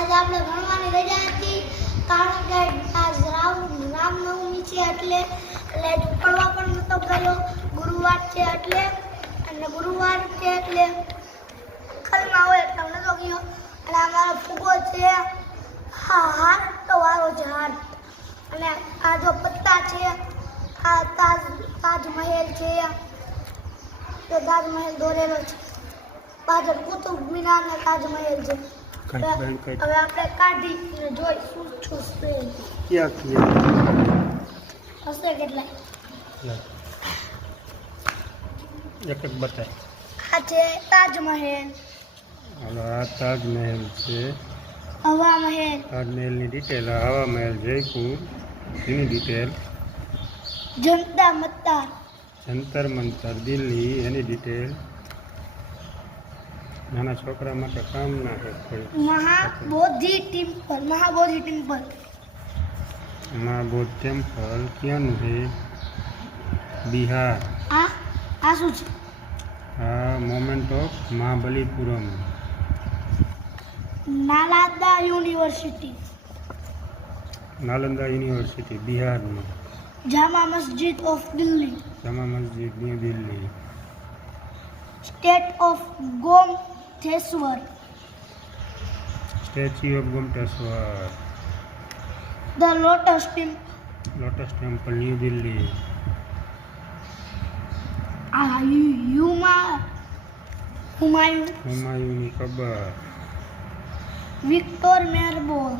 આજે આપણે ભણવાની રજા હતી કારણ કે આજ રામનવમી છે એટલે પડવા પણ નતો ગયો. ગુરુવાર છે એટલે કલમાં હોય એટલે નતો ગયો. અને અમારો ફૂગો છે હાર્ટ તો વારો છે હાર્ટ. અને આ જો પત્તા છે આ તાજમહેલ છે. તો તાજમહેલ દોરેલો છે પાછળ કુતુબ મિનાર ને તાજમહેલ છે. હવે આપણે કાઢી જોઈશું છું હશે કેટલા એક બતાય. આ છે તાજમહેલ, આ તાજમહેલ છે. હવા મહેલ, તાજમહેલની ડિટેલ. હવા મહેલ જયપુર એની ડિટેલ. જંતર મંતર, જંતર મંતર દિલ્હી એની ડિટેલ. નાના છોકરા માટે કામ ના છે કોઈ. મહાબોધિ ટેમ્પલ મહાબોધ ટેમ્પલ ક્યાંનું છે? બિહાર. આ શું છે? આ monument of Mahabalipuram. Nalanda university, Nalanda university બિહારમાં. Jama Masjid of Delhi, Jama Masjid new Delhi. Statue of Gomateshwar, statue of Gomateshwar. The lotus temple, lotus temple new Delhi. હુમાયુની કબર. Victoria memorial,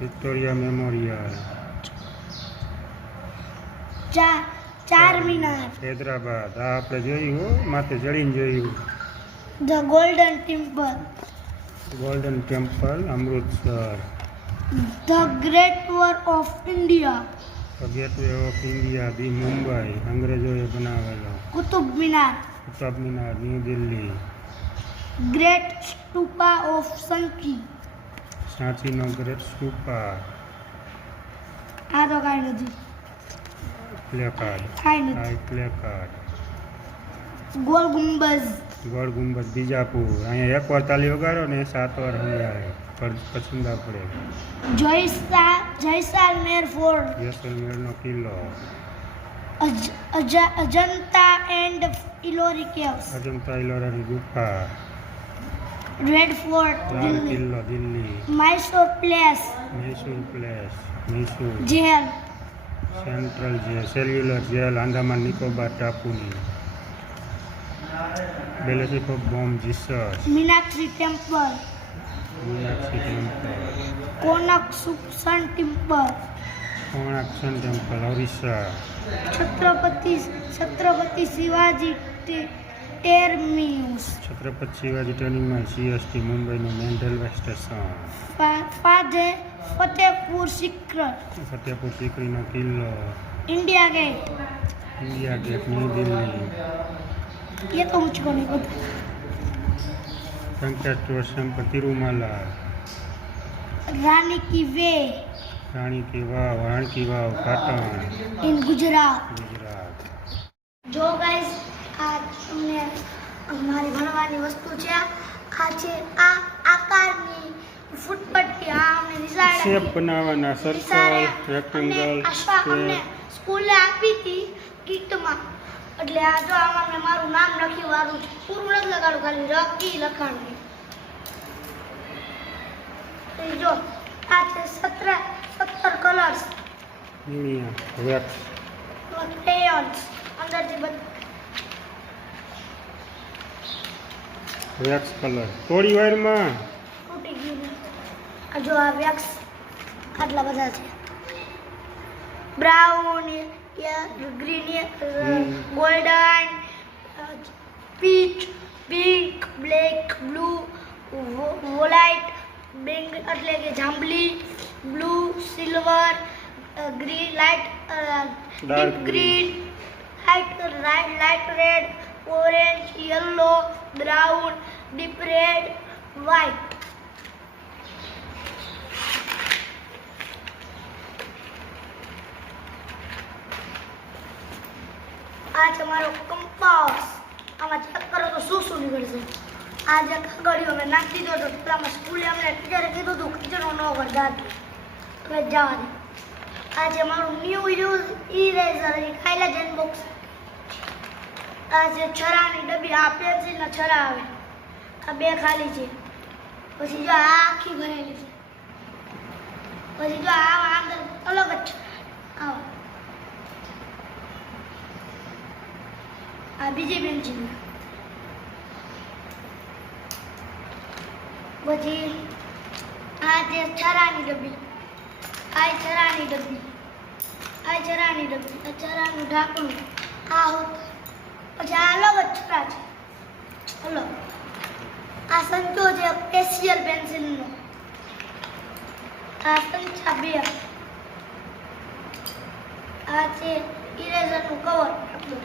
Victoria memorial. ચાર મિનાર, હૈદરાબાદ. આ આપણે જોયું હો, માથે ચડીને જોયું. The golden temple, golden temple Amritsar. The great wall of India, gateway of India the Mumbai અંગ્રેજોએ બનાવેલો. Qutub Minar, Qutub Minar new Delhi. Great stupa of Sanchi, સાંચીનો ગ્રેટ સ્ટુપા. આ તો કાંઈ નથી. પ્લેકાર્ડ. કાંઈ નથી. આ પ્લેકાર્ડ. ગોલ ગુંબઝ, ગોળ ગુંબજ બીજાપુર. અહીંયા એકવાર તાલી વગાડો ને 7 વાર સમજાય પસંદા પડે. જયસાલમેર ફોર્ટ, જેસલમેરનો કિલ્લો. અજંતા એન્ડ ઇલોરી કેવ્સ, અજંતા ઇલોરાની ગુફા. રેડ ફોર્ટ લાલ દિલ્હી, કિલ્લો Delhi. Mysore palace, Mysore palace Mysore. Jail, central jail cellular jail Andaman Nicobar ટાપુની. Basilica of Bom Jesus. Meenakshi temple, Meenakshi temple. Konark sun temple, Konark sun temple Orissa. Chhatrapati Shivaji terminus, Chhatrapati Shivaji terminus CST મુંબઈનું main railway station. Fatehpur Sikri, Fatehpur સિકરીનો કિલ્લો. India gate, India gate new Delhi. ये तो मुझको नहीं पता. वेंकटेश्वर टेम्पल तिरुमला. रानी की वे रानी की वाव पाटण इन गुजरात. गुजरात. जो गाइस आज हमने हमारी भणवानी वस्तु છે આ છે આ આકારની ફૂટપટ્ટી આ અમને નિશાળે શેપ બનાવવાના સર્કલ રેક્ટેંગલ અમને સ્કૂલે આપી હતી કીટમાં. એટલે આ જો આમાં મેં મારું નામ લખ્યું વારું પૂરું નથી લખાડું ખાલી રકી લખાણું. જો આ છે 17 કલર્સ યુનિયા વેક્સ ક્રેયોન્સ અંદરથી વેક્સ કલર થોડી વારમાં તૂટી ગયું. આ જો આ વેક્સ આટલા બધા છે. Brown green golden peach pink black blue violet બેંગ એટલે કે જાંબલી blue silver green light Dark green light red orange yellow brown deep red white. આ તમારો કંપાસ. આમાં ચેક કરો તો શું નીકળશે. આ જે કાગળિયો મેં નાખી દીધો તો પેલામાં સ્કૂલે અમને ટીચરે કીધું હતું કીચડો ન કરતા હવે જવા દે. આ જે મારું ન્યૂ યુઝ ઇરેઝર એ કાયલા બોક્સ. આ જે છરાની ડબ્બી આ પેન્સિલના છરા આવે આ બે ખાલી છે. પછી જો આ આખી ભરેલી છે. પછી જો આમાં અંદર અલગ જ આવો આ બીજી પેન્સિલ. પછી આ જે છરાની ડબ્બી આ છરાની ડબ્બી આ છરાની ડબ્બી આ છરાનું ઢાંકણું આ હોત. પછી આ અલગ જ છરા છે અલગ. આ સંચો છે સ્પેશિયલ પેન્સિલનો. આ સંચા બે. આ છે ઇરેઝરનું કવર આપણું.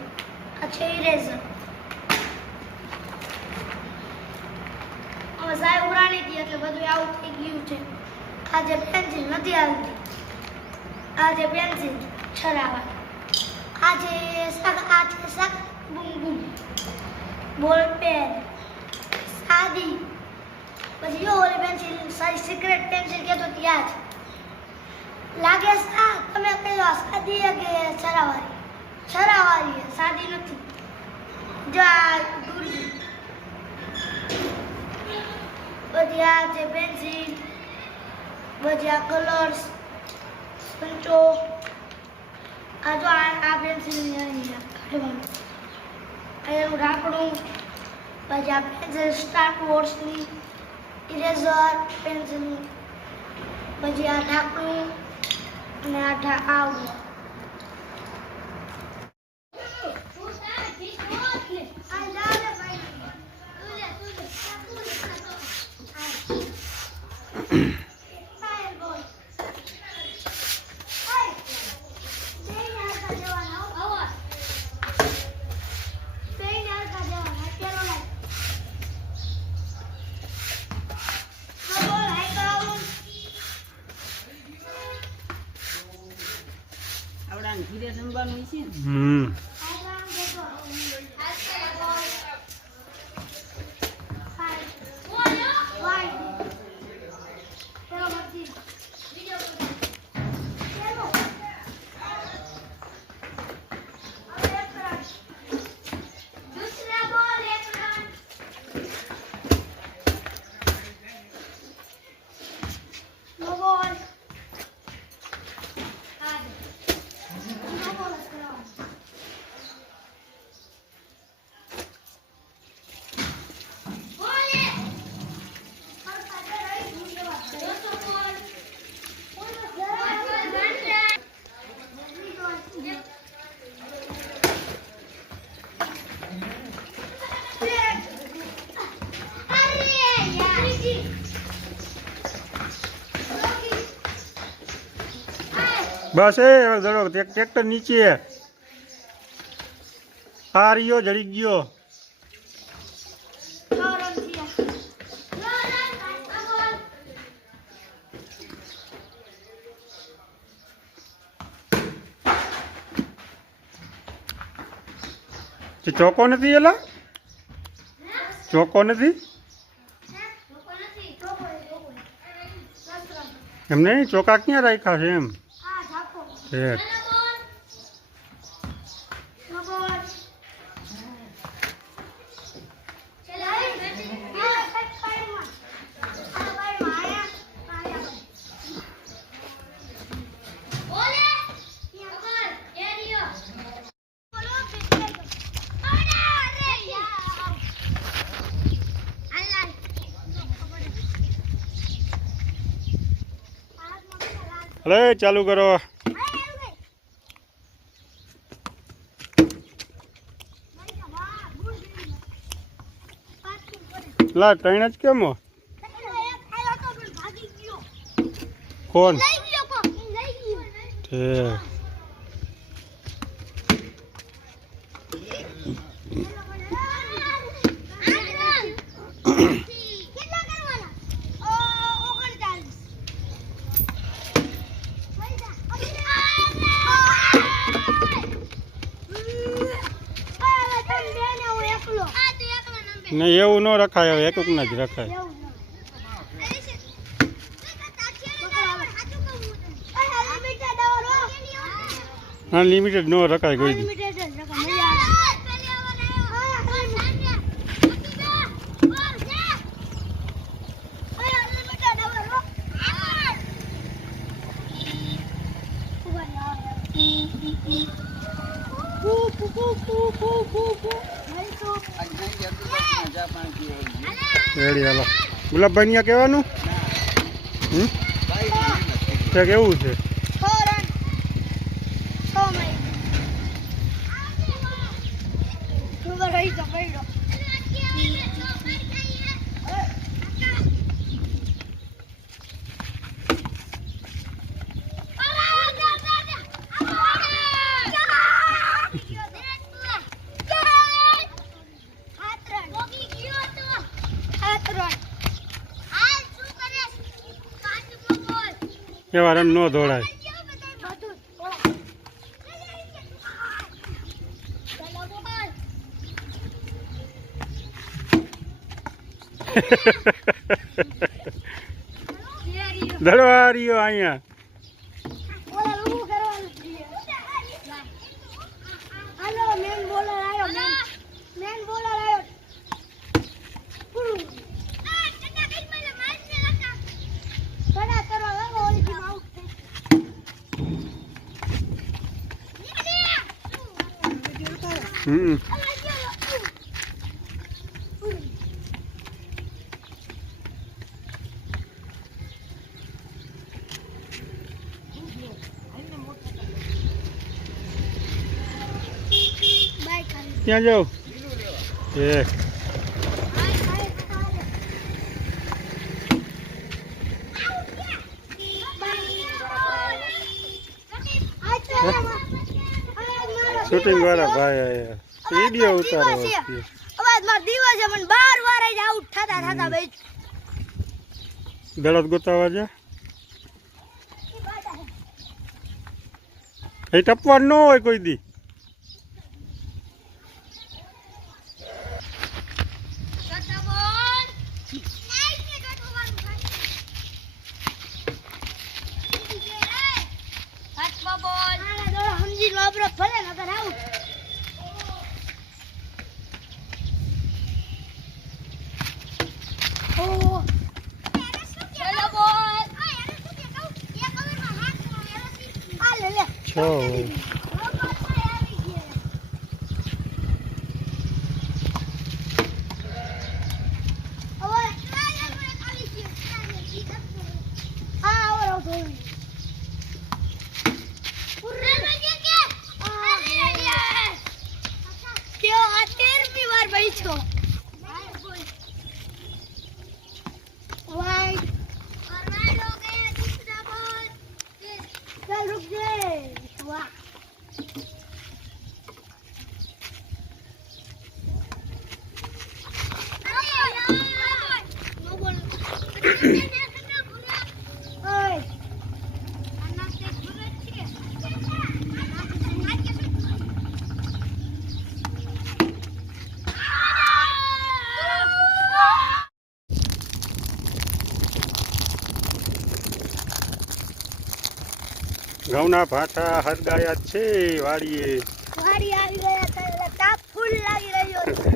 આ છે ઇરેઝર. હવે સાહેબ ઉરાણી હતી એટલે બધું આવું થઈ ગયું છે. આ જે પેન્સિલ નથી આવતી આ જે પેન્સિલ છરાવા આ જે શાક બૂમ બૂમ બોલ પેન સાદી. પછી જો ઓલી પેન્સિલ સારી સિક્રેટ પેન્સિલ કહેતો ત્યાં જ લાગે છે. તમે કહો સાદી કે છરાવાળી? છરાવાળી સાદી નથી. જો આ દૂરી. પછી આ જે પેન્સિલ પછી આ કલર્સ સંચો. આ જો આ પેન્સિલ કાઢવાનું એનું ઢાંકણું. પછી આ પેન્સિલ સ્ટાર વોર્સની ઇરેઝર પેન્સિલ. પછી આ ઢાંકણું અને આ આવું. બસ એ ધરો ટ્રેક્ટર નીચે આ રહ્યો જડી ગયો. ચોકો નથી એલા? ચોકો નથી એમ નહીં. ચોકા ક્યાં રાખ્યા છે એમ? હલે ચાલુ કરો. લા ટ્રેન જ કેમ? કોણ? નહીં એવું ન રખાય, હવે એકના જ રખાય. એવું ના. અનલિમિટેડ ન રખાય કોઈ દી. અનલિમિટેડ જ રકમ મજા આવે. રેડી હાલો. ગુલાબભાઈ અહીંયા કહેવાનું તે કેવું છે? એવા રન ન દોડાય. દળવારીઓ અહીંયા ક્યાં જાવ? એ શૂટિંગ વાળા ભાઈ આયા, વિડીયો ઉતારો. દિવસે મને 12 વાર જ આઉટ થતા ભાઈ. દળત ગોતાવા જા. એ ટપવાનું ન હોય કોઈ દી. ઘઉંના ભાટા હરગાયા છે વાડીએ. વાડી આવી ગયા હતા એટલે તાપ ફૂલ લાગી રહ્યો છે.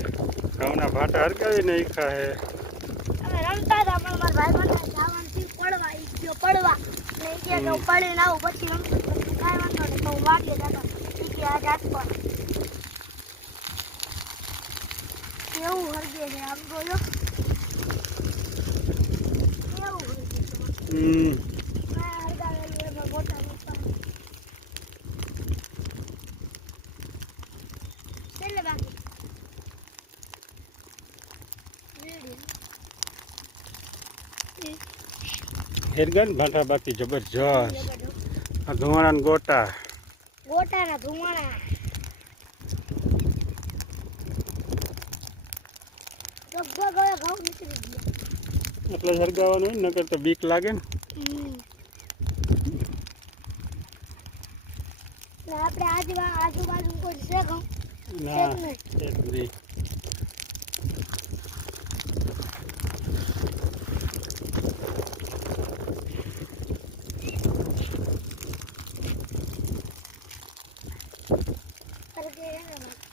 ઘઉંના ભાટા હરગાવી નાખ્યા હે. અમે રમતા હતા પણ મારા ભાઈ મને જવાનું પડવા ઈ ગયો પડવા ને ઈ કે હું પડીને આવું પછી રમશું. કાંઈ વાંધો નહીં તો હું વાડીએ જતો ઈ કે આ જાત પર કેવું હરગે છે આમ જોયો કેવું હરગે છે. હેરગન ભાટા બાકી જબરજસ્ત. આ ધુવાણા ગોટા ગોટાના ધુમાડા લગભગ હવે ઘઉં નીકળી ગયા. એટલે જ હરગાવાનું હોય, નકર તો બીક લાગે ને. આપણે આજુબાજુ કોઈ છે ઘઉં? ના એક નહીં. ઓકે